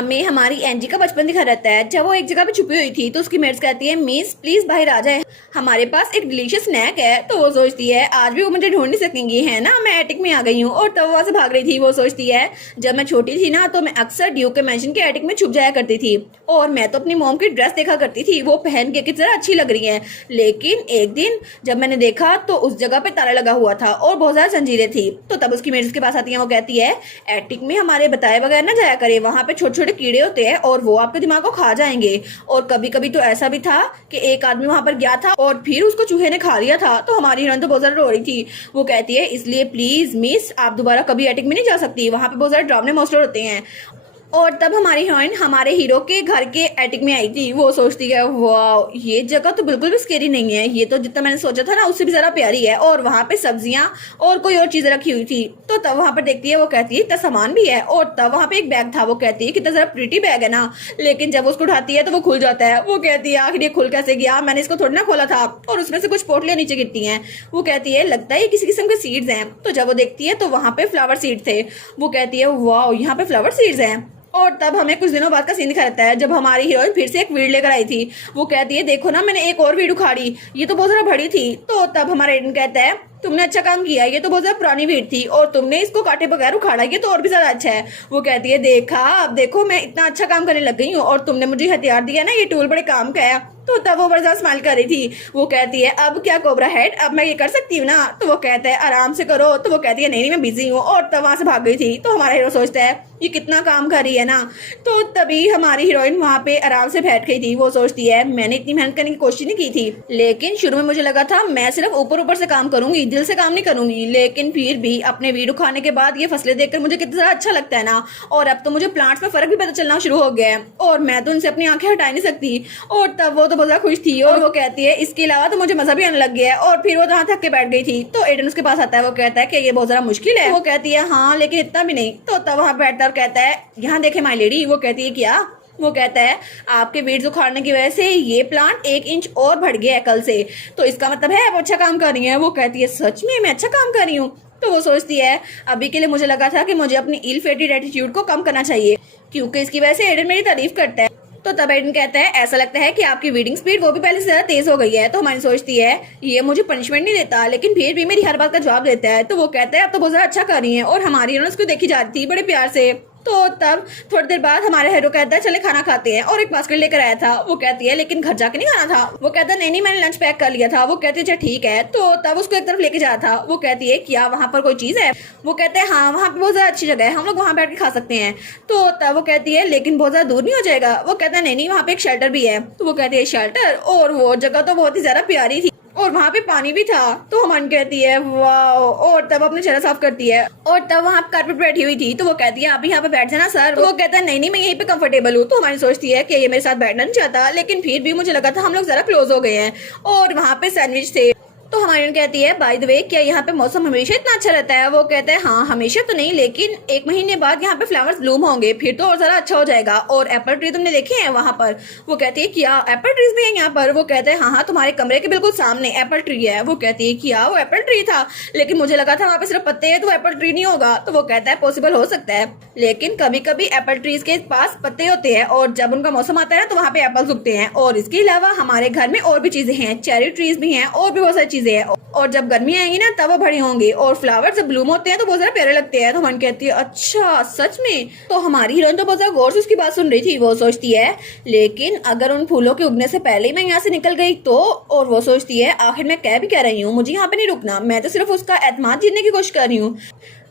हमें हमारी एंजी का बचपन दिखा रहता है। जब वो एक जगह पे छुपी हुई थी तो उसकी मेट्स कहती है मिस प्लीज बाहर आ जाए, हमारे पास एक डिलीशियस स्नैक है। तो वो सोचती है आज भी वो मुझे ढूंढ नहीं सकेंगी, है ना, मैं एटिक में आ गई हूँ। और तब वहां से भाग रही थी। वो सोचती है जब मैं छोटी थी ना तो मैं अक्सर ड्यूक के मैंशन के एटिक में छुप जाया करती थी और मैं तो अपनी मॉम की ड्रेस देखा करती थी, वो पहन के कितना अच्छी लग रही है। लेकिन एक दिन जब मैंने देखा तो उस जगह पे ताला लगा हुआ था और बहुत ज्यादा जंजीरें थी। तो तब उसकी मेट्स के पास आती है। वो कहती है एटिक में हमारे बताए बगैर ना जाया करे, वहां पे छोटे छोटे कीड़े होते हैं और वो आपके दिमाग को खा जाएंगे। और कभी कभी तो ऐसा भी था कि एक आदमी वहां पर गया था और फिर उसको चूहे ने खा लिया था। तो हमारी हिरोइन तो बहुत ज्यादा रो रही थी। वो कहती है इसलिए प्लीज मिस आप दोबारा कभी एटिक में नहीं जा सकती, वहां पे बहुत ज्यादा डरावने मॉन्स्टर होते हैं। और तब हमारी हीरोइन हमारे हीरो के घर के एटिक में आई थी। वो सोचती है वाह ये जगह तो बिल्कुल भी स्केरी नहीं है, ये तो जितना मैंने सोचा था ना उससे भी ज्यादा प्यारी है। और वहां पे सब्जियां और कोई और चीजें रखी हुई थी। तो तब वहां पर देखती है, वो कहती है इतना सामान भी है। और तब वहां पे एक बैग था। वो कहती है कितना जरा प्रिटी बैग है ना, लेकिन जब उसको उठाती है तो वो खुल जाता है। वो कहती है आखिर ये खुल कैसे गया, मैंने इसको थोड़ी ना खोला था। और उसमें से कुछ पोटलियां नीचे गिरती हैं। वो कहती है लगता है ये किसी किस्म के सीड्स हैं। तो जब वो देखती है तो वहां पे फ्लावर सीड थे। वो कहती है वाह यहाँ पे फ्लावर सीड्स हैं। और तब हमें कुछ दिनों बाद का सीन दिखा रहता है जब हमारी हीरोइन फिर से एक वीड लेकर आई थी। वो कहती है देखो ना मैंने एक और वीड उखाड़ी, ये तो बहुत ज्यादा बड़ी थी। तो तब हमारा एडन कहता है तुमने अच्छा काम किया, ये तो बहुत ज्यादा पुरानी वीड थी और तुमने इसको काटे बगैर उखाड़ा, ये तो और भी ज्यादा अच्छा है। वो कहती है देखा अब देखो मैं इतना अच्छा काम करने लग गई हूँ और तुमने मुझे हथियार दिया ना, ये टूल बड़े काम का है। तो तब वो बड़ा ज्यादा स्माइल कर रही थी। वो कहती है अब क्या कोबरा हेड, अब मैं ये कर सकती हूँ ना। तो वो कहता है आराम से करो। तो वो कहती है नहीं नहीं मैं बिजी हूँ। और तब वहां से भाग गई थी। तो हमारा हीरो सोचता है ये कितना काम कर रही है ना। तो तभी हमारी हीरोइन वहां पे आराम से बैठ गई थी। वो सोचती है मैंने इतनी मेहनत करने की कोशिश नहीं की थी, लेकिन शुरू में मुझे लगा था मैं सिर्फ ऊपर ऊपर से काम करूंगी, दिल से काम नहीं करूंगी। लेकिन फिर भी अपने वीडियो खाने के बाद ये फसलें देखकर मुझे कितना अच्छा लगता है ना। और अब तो मुझे प्लांट्स में फर्क भी पता चलना शुरू हो गया है और मैं तो उनसे अपनी आंखें हटा नहीं सकती। और तब वो तो बहुत ज्यादा खुश थी। और वो कहती है इसके अलावा तो मुझे मजा भी आने लग गया है। और फिर वो जहाँ थक के बैठ गई थी। तो एडन उसके पास आता है। वो कहता है कि ये बहुत ज्यादा मुश्किल है। वो कहती है हाँ लेकिन इतना भी नहीं। तो तब वहां बैठता और कहता है यहाँ देखे माई लेडी। वो कहती है क्या। वो कहता है आपके वीड्स उखाड़ने की वजह से ये प्लांट 1 इंच और बढ़ गया है कल से, तो इसका मतलब है आप अच्छा काम कर रही है। वो कहती है सच में मैं अच्छा काम कर रही हूँ। तो वो सोचती है अभी के लिए मुझे लगा था कि मुझे अपनी इल फेटेड एटीट्यूड को कम करना चाहिए क्योंकि इसकी वजह से एडन मेरी तारीफ करता है। तो तब एडन कहता है ऐसा लगता है कि आपकी रीडिंग स्पीड वो भी पहले से ज्यादा तेज हो गई है। तो हमारी सोचती है ये मुझे पनिशमेंट नहीं देता लेकिन फिर भी मेरी हर बात का जवाब देता है। तो वो कहता है आप तो बहुत ज्यादा अच्छा कर रही हैं। और हमारी उसको देखी जा रही थी बड़े प्यार से। तो तब थोड़ी देर बाद हमारे हीरो कहता है चले खाना खाते हैं और एक बास्केट लेकर आया था। वो कहती है लेकिन घर जाके नहीं खाना था। वो कहता है नहीं नहीं मैंने लंच पैक कर लिया था। वो कहती है अच्छा ठीक है। तो तब उसको एक तरफ लेके जाया था। वो कहती है क्या वहां पर कोई चीज है। वो कहते हैं हाँ वहां पे बहुत ज्यादा अच्छी जगह है, हम लोग वहां बैठ के खा सकते हैं। तो तब वो कहती है लेकिन बहुत ज्यादा दूर नहीं हो जाएगा। वो कहता है नहीं नहीं वहां पे एक शेल्टर भी है। तो वो कहती है शेल्टर, और वो जगह तो बहुत ही ज्यादा प्यारी थी और वहां पे पानी भी था। तो हमन कहती है वाह। और तब अपने चेहरा साफ करती है और तब वहां कारपेट पे बैठी हुई थी। तो वो कहती है आप यहाँ पे बैठ जाना सर। तो वो कहता है नहीं नहीं मैं यहीं पे कंफर्टेबल हूँ। तो हमारी सोचती है कि ये मेरे साथ बैठना नहीं चाहता, लेकिन फिर भी मुझे लगा था हम लोग जरा क्लोज हो गए हैं। और वहां पे सैंडविच थे। तो हमारी कहती है बाय द वे क्या यहाँ पे मौसम हमेशा इतना अच्छा रहता है। वो कहता है हाँ हमेशा तो नहीं लेकिन 1 महीने बाद यहाँ पे फ्लावर्स ब्लूम होंगे, फिर तो और ज्यादा अच्छा हो जाएगा। और एप्पल ट्री तुमने देखे हैं वहां पर। वो कहती है क्या एप्पल ट्रीज भी है यहाँ पर। वो कहते हैं हाँ तुम्हारे कमरे के बिल्कुल सामने एप्पल ट्री है। वो कहती है क्या वो एप्पल ट्री था, लेकिन मुझे लगा था वहाँ पे सिर्फ पत्ते हैं तो एप्पल ट्री नहीं होगा। तो वो कहता है पॉसिबल हो सकता है लेकिन कभी कभी एप्पल ट्रीज के पास पत्ते होते हैं और जब उनका मौसम आता है तो वहाँ पे एप्पल उगते हैं। और इसके अलावा हमारे घर में और भी चीजें हैं, चेरी ट्रीज भी हैं और भी बहुत सारी चीजें हैं। और जब गर्मी आएगी ना तब वो बड़ी होंगी और फ्लावर जब ब्लूम होते हैं तो बहुत ज्यादा प्यारे लगते हैं। तो मन कहती है अच्छा सच में। तो हमारी हीरोइन तो बहुत ज्यादा गौर से उसकी बात सुन रही थी। वो सोचती है लेकिन अगर उन फूलों के उगने से पहले ही मैं यहाँ से निकल गई तो। और वो सोचती है आखिर मैं कह भी कह रही हूँ, मुझे यहाँ पे नहीं रुकना, मैं तो सिर्फ उसका एतमाद जीतने की कोशिश कर रही हूँ।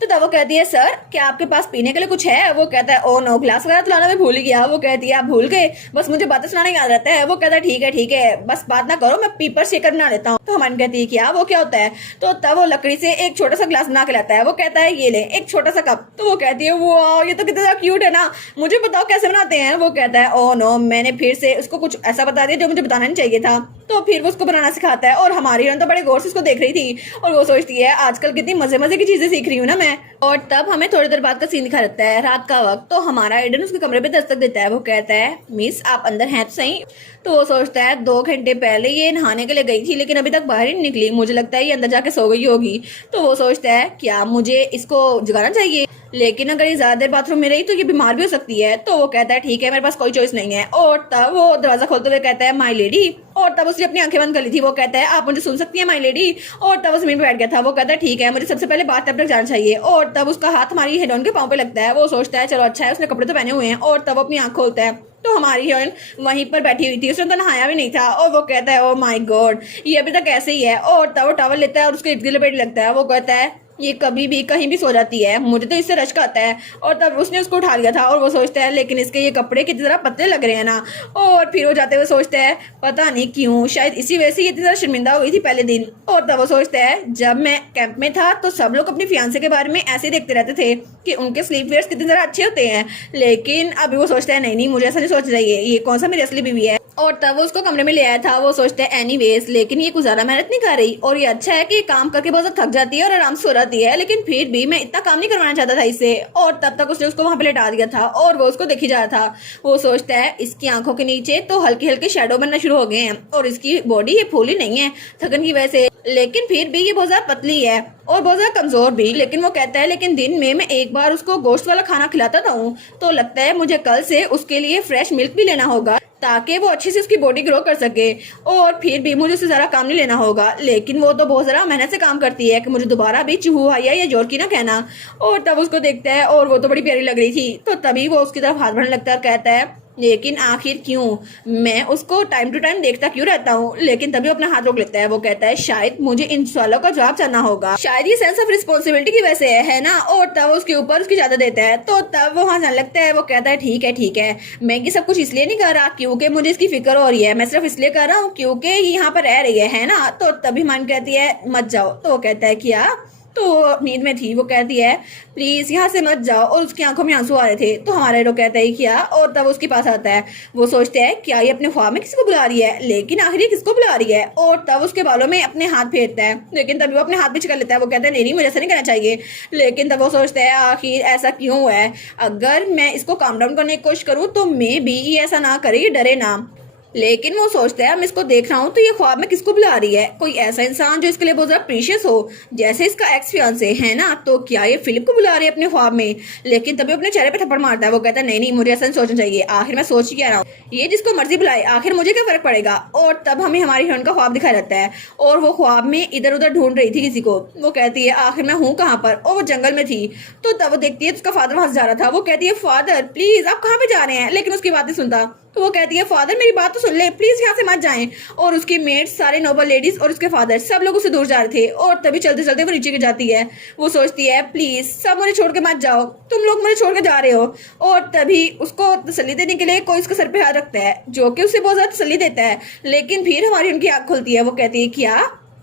तो तब वो कहती है सर क्या आपके पास पीने के लिए कुछ है। वो कहता है ओ नो ग्लास वगैरह तो लाना मैं भूल गया। वो कहती है आप भूल गए, बस मुझे बातें सुनाना याद रहता है। वो कहता है ठीक है बस बात ना करो, मैं पीपर शेकर बना लेता हूँ। तो हमारी कहती है क्या वो क्या होता है। तो तब वो लकड़ी से एक छोटा सा ग्लास बना के लाता है। वो कहता है ये ले एक छोटा सा कप। तो वो कहती है वो ये तो कितना ज्यादा क्यूट है ना, मुझे बताओ कैसे बनाते हैं। वो कहता है ओ नो मैंने फिर से उसको कुछ ऐसा बता दिया जो मुझे बताना नहीं चाहिए था। तो फिर वो उसको बनाना सिखाता है और हमारी हीरोइन तो बड़े गौर से उसको देख रही थी और वो सोचती है आजकल कितनी मजे मजे की चीजें सीख रही हूँ ना मैं। और तब हमें थोड़ी देर बाद का सीन दिखा रहता है रात का वक्त। तो हमारा एडन उसके कमरे पे दस्तक देता है। वो कहता है मिस आप अंदर हैं तो सही। तो वो सोचता है 2 घंटे पहले ये नहाने के लिए गई थी लेकिन अभी तक बाहर ही नहीं निकली, मुझे लगता है ये अंदर जाके सो गई होगी। तो वो सोचता है क्या मुझे इसको जगाना चाहिए, लेकिन अगर ये ज्यादा देर बाथरूम में रही तो ये बीमार भी हो सकती है। तो वो कहता है ठीक है मेरे पास कोई चॉइस नहीं है। और तब वो दरवाजा खोलते हुए कहता है माय लेडी। और तब उसने अपनी आंखें बंद कर ली थी। वो कहता है आप मुझे सुन सकती हैं माय लेडी। और तब वो जमीन पर बैठ गया था। वो कहता है ठीक है मुझे सबसे पहले बाथ टब तक जाना चाहिए। और तब उसका हाथ हमारी हीरोइन के पाँव पे लगता है। वो सोचता है चलो अच्छा है उसने कपड़े तो पहने हुए हैं। और तब वो अपनी आंख खोलता है तो हमारी हीरोइन वहीं पर बैठी हुई थी, उसने तो नहाया भी नहीं था। और वो कहता है ओ माय गॉड ये अभी तक ऐसे ही है। और तब वो टॉवल लेता है और उसके इर्द गिर्द लपेट लगता है। वो कहता है ये कभी भी कहीं भी सो जाती है, मुझे तो इससे रश्क आता है। और तब उसने उसको उठा लिया था और वो सोचता है लेकिन इसके ये कपड़े कितनी तरह पतले लग रहे हैं ना। और फिर वो जाते हुए सोचता है पता नहीं क्यों शायद इसी वजह से ये इतनी तरह शर्मिंदा हुई थी पहले दिन। और तब वो सोचता है जब मैं कैंप में था तो सब लोग अपनी फियांसे के बारे में ऐसे ही देखते रहते थे कि उनके स्लीप वेयर्स कितनी तरह अच्छे होते हैं, लेकिन अभी वो सोचता है नहीं नहीं मुझे ऐसा नहीं सोच रही है, ये कौन सा मेरी असली बीवी है। और तब वो उसको कमरे में ले आया था। वो सोचता है एनीवेज लेकिन ये कुछ ज्यादा मेहनत नहीं कर रही और ये अच्छा है कि काम करके बहुत ज्यादा थक जाती है और आराम से सो जाती है, लेकिन फिर भी मैं इतना काम नहीं करवाना चाहता था इससे। और तब तक उसने उसको वहां पे लेटा दिया था और वो उसको देखी जा रहा था। वो सोचता है इसकी आंखों के नीचे तो हल्के हल्के शेडो बनना शुरू हो गए हैं और इसकी बॉडी ये फूली नहीं है थकन की वजह से, लेकिन फिर भी ये बहुत ज्यादा पतली है और बहुत ज्यादा कमजोर भी। लेकिन वो कहता है लेकिन दिन में मैं एक बार उसको गोश्त वाला खाना खिलाता था हूँ, तो लगता है मुझे कल से उसके लिए फ्रेश मिल्क भी लेना होगा ताकि वो अच्छे से उसकी बॉडी ग्रो कर सके। और फिर भी मुझे उससे ज़्यादा काम नहीं लेना होगा, लेकिन वो तो बहुत ज़्यादा मेहनत से काम करती है कि मुझे दोबारा भी चूहा या जोर की ना कहना। और तब उसको देखता है और वो तो बड़ी प्यारी लग रही थी। तो तभी वो उसकी तरफ हाथ बढ़ने लगता है और कहता है लेकिन आखिर क्यों, मैं उसको टाइम टू टाइम देखता क्यों रहता हूँ। लेकिन तभी अपना हाथ रोक लेता है। वो कहता है शायद मुझे इन सवालों का जवाब जानना होगा, शायद ये सेंस ऑफ रिस्पॉन्सिबिलिटी की वजह से है ना। और तब उसके ऊपर उसकी ज्यादा देता है। तो तब वो वहां जाने लगता है। वो कहता है ठीक है मैं ये सब कुछ इसलिए नहीं कर रहा क्योंकि मुझे इसकी फिक्र हो रही है, मैं सिर्फ इसलिए कर रहा हूँ क्योंकि ये यहाँ पर रह रही है ना। तो तभी मान कहती है मत जाओ। तो वो कहता है क्या, तो नींद में थी। वो कहती है प्लीज यहाँ से मत जाओ और उसकी आंखों में आंसू आ रहे थे। तो हमारा हीरो कहता है क्या, और तब उसके पास आता है। वो सोचते हैं क्या ये अपने ख्वाब में किसी को बुला रही है, लेकिन आखिर ये किसको बुला रही है। और तब उसके बालों में अपने हाथ फेरता है, लेकिन तभी वो अपने हाथ भी कर लेता है। वो कहता है नहीं मुझे ऐसा नहीं करना चाहिए। लेकिन तब वो सोचता है आखिर ऐसा क्यों हुआ है, अगर मैं इसको काम डाउन करने की कोशिश करूँ तो मे भी ये ऐसा ना करे, ये डरे ना। लेकिन वो सोचता है मैं इसको देख रहा हूँ तो ये ख्वाब में किसको बुला रही है, कोई ऐसा इंसान जो इसके लिए बहुत ज्यादा प्रीशियस हो जैसे इसका एक्स फियांसे है ना। तो क्या ये फिलिप को बुला रही है अपने ख्वाब में। लेकिन तभी अपने चेहरे पे थप्पड़ मारता है। वो कहता है नहीं मुझे ऐसा नहीं सोचना चाहिए, आखिर मैं सोच ही क्या रहा हूँ, ये जिसको मर्जी बुलाए आखिर मुझे क्या फर्क पड़ेगा। और तब हमें हमारी हीरोइन का ख्वाब दिखाया जाता है और वो ख्वाब में इधर उधर ढूंढ रही थी किसी को। वो कहती है आखिर मैं हूँ कहाँ पर, और वो जंगल में थी। तो तब वो देखती है उसका फादर वहां से जा रहा था। वो कहती है फादर प्लीज आप कहाँ पे जा रहे हैं, लेकिन उसकी बात नहीं सुनता। तो वो कहती है फादर मेरी बात तो सुन ले, प्लीज यहाँ से मत जाएं। और उसकी मेट्स सारे नोबल लेडीज और उसके फादर सब लोग उससे दूर जा रहे थे। और तभी चलते चलते वो नीचे गिर जाती है। वो सोचती है प्लीज सब मुझे छोड़ के मत जाओ, तुम लोग मुझे छोड़ के जा रहे हो। और तभी उसको तसल्ली देने के लिए कोई उसके सर पे हाथ रखता है जो कि उसे बहुत ज्यादा तसल्ली देता है। लेकिन फिर हमारी उनकी आंख खुलती है। वो कहती है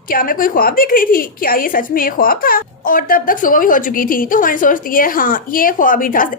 क्या मैं कोई ख्वाब देख रही थी, क्या ये सच में एक ख्वाब था। और तब तक सुबह भी हो चुकी थी। तो हमारी सोचती है हाँ ये ख्वाब ही था।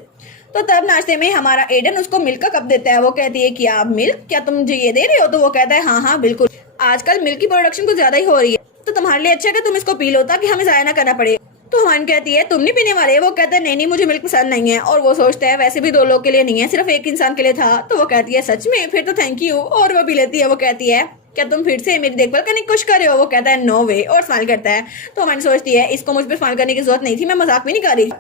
तो तब नाश्ते में हमारा एडन उसको मिल्क का कप देता है। वो कहती है क्या मिल्क, क्या तुम मुझे ये दे रहे हो। तो वो कहता है हाँ बिल्कुल, आजकल मिल्क की प्रोडक्शन कुछ ज्यादा ही हो रही है तो तुम्हारे लिए अच्छा है कि तुम इसको पी लो ताकि हमें जाया ना करना पड़े। तो हमारी कहती है तुम नहीं पीने वाले। वो कहता है नहीं मुझे मिल्क पसंद नहीं है। और वो सोचता है वैसे भी 2 लोग के लिए नहीं है, सिर्फ एक इंसान के लिए था। तो वो कहती है सच में, फिर तो थैंक यू। और वो पी लेती है। वो कहती है क्या तुम फिर से मेरी देखभाल करने की कोशिश कर रहे हो। वो कहता है नो वे और स्माइल करता है। तो हमारी सोचती है इसको मुझ पर स्माइल करने की जरूरत नहीं थी, मैं मजाक भी नहीं कर रही,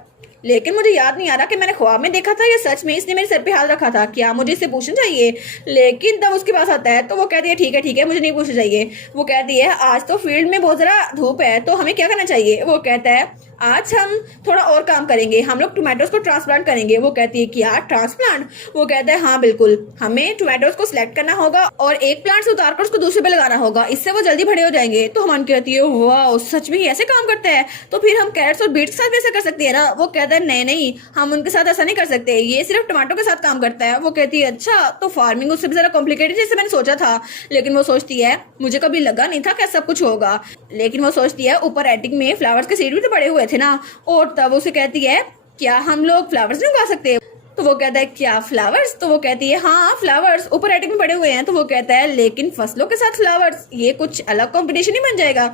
लेकिन मुझे याद नहीं आ रहा कि मैंने ख्वाब में देखा था या सच में इसने मेरे सर पे हाथ रखा था, क्या मुझे इससे पूछना चाहिए। लेकिन तब उसके पास आता है। तो वो कहती है ठीक है मुझे नहीं पूछना चाहिए। वो कहती है आज तो फील्ड में बहुत जरा धूप है तो हमें क्या करना चाहिए। वो कहता है आज हम थोड़ा और काम करेंगे, हम लोग टोमेटोज को ट्रांसप्लांट करेंगे। वो कहती है क्या ट्रांसप्लांट। वो कहता है हाँ बिल्कुल, हमें टोमेटोज को सिलेक्ट करना होगा और एक प्लांट से उतारकर उसको दूसरे पे लगाना होगा, इससे वो जल्दी बड़े हो जाएंगे। तो हम कहती है वाह सच में ऐसे काम करता है, तो फिर हम कैरेट्स और बीट्स के साथ भी ऐसा कर सकते हैं ना। वो कहता है नहीं हम उनके साथ ऐसा नहीं कर सकते, ये सिर्फ टमाटो के साथ काम करता है। वो कहती है अच्छा, तो फार्मिंग उससे भी ज्यादा कॉम्प्लिकेटेड जैसे मैंने सोचा था। लेकिन वो सोचती है मुझे कभी लगा नहीं था कि सब कुछ होगा। लेकिन वो सोचती है ऊपर एटिक में फ्लावर्स के सीड भी तो पड़े हुए थे ना। और तब उसे कहती है क्या हम लोग फ्लावर्स नहीं उगा सकते। तो वो कहता है क्या फ्लावर्स? तो वो कहती है हाँ फ्लावर्स ऊपर एटिक में पड़े हुए हैं। तो वो कहता है लेकिन फसलों के साथ फ्लावर्स, ये कुछ अलग कॉम्पिटिशन ही बन जाएगा।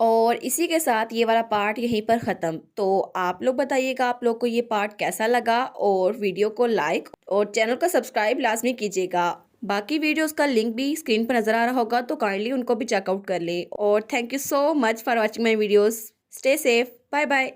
और इसी के साथ ये वाला पार्ट यहीं पर ख़त्म। तो आप लोग बताइएगा आप लोग को ये पार्ट कैसा लगा, और वीडियो को लाइक और चैनल को सब्सक्राइब लाजमी कीजिएगा। बाकी वीडियोस का लिंक भी स्क्रीन पर नज़र आ रहा होगा, तो काइंडली उनको भी चेकआउट कर लें। और thank you so much for watching my videos. Stay safe, bye bye.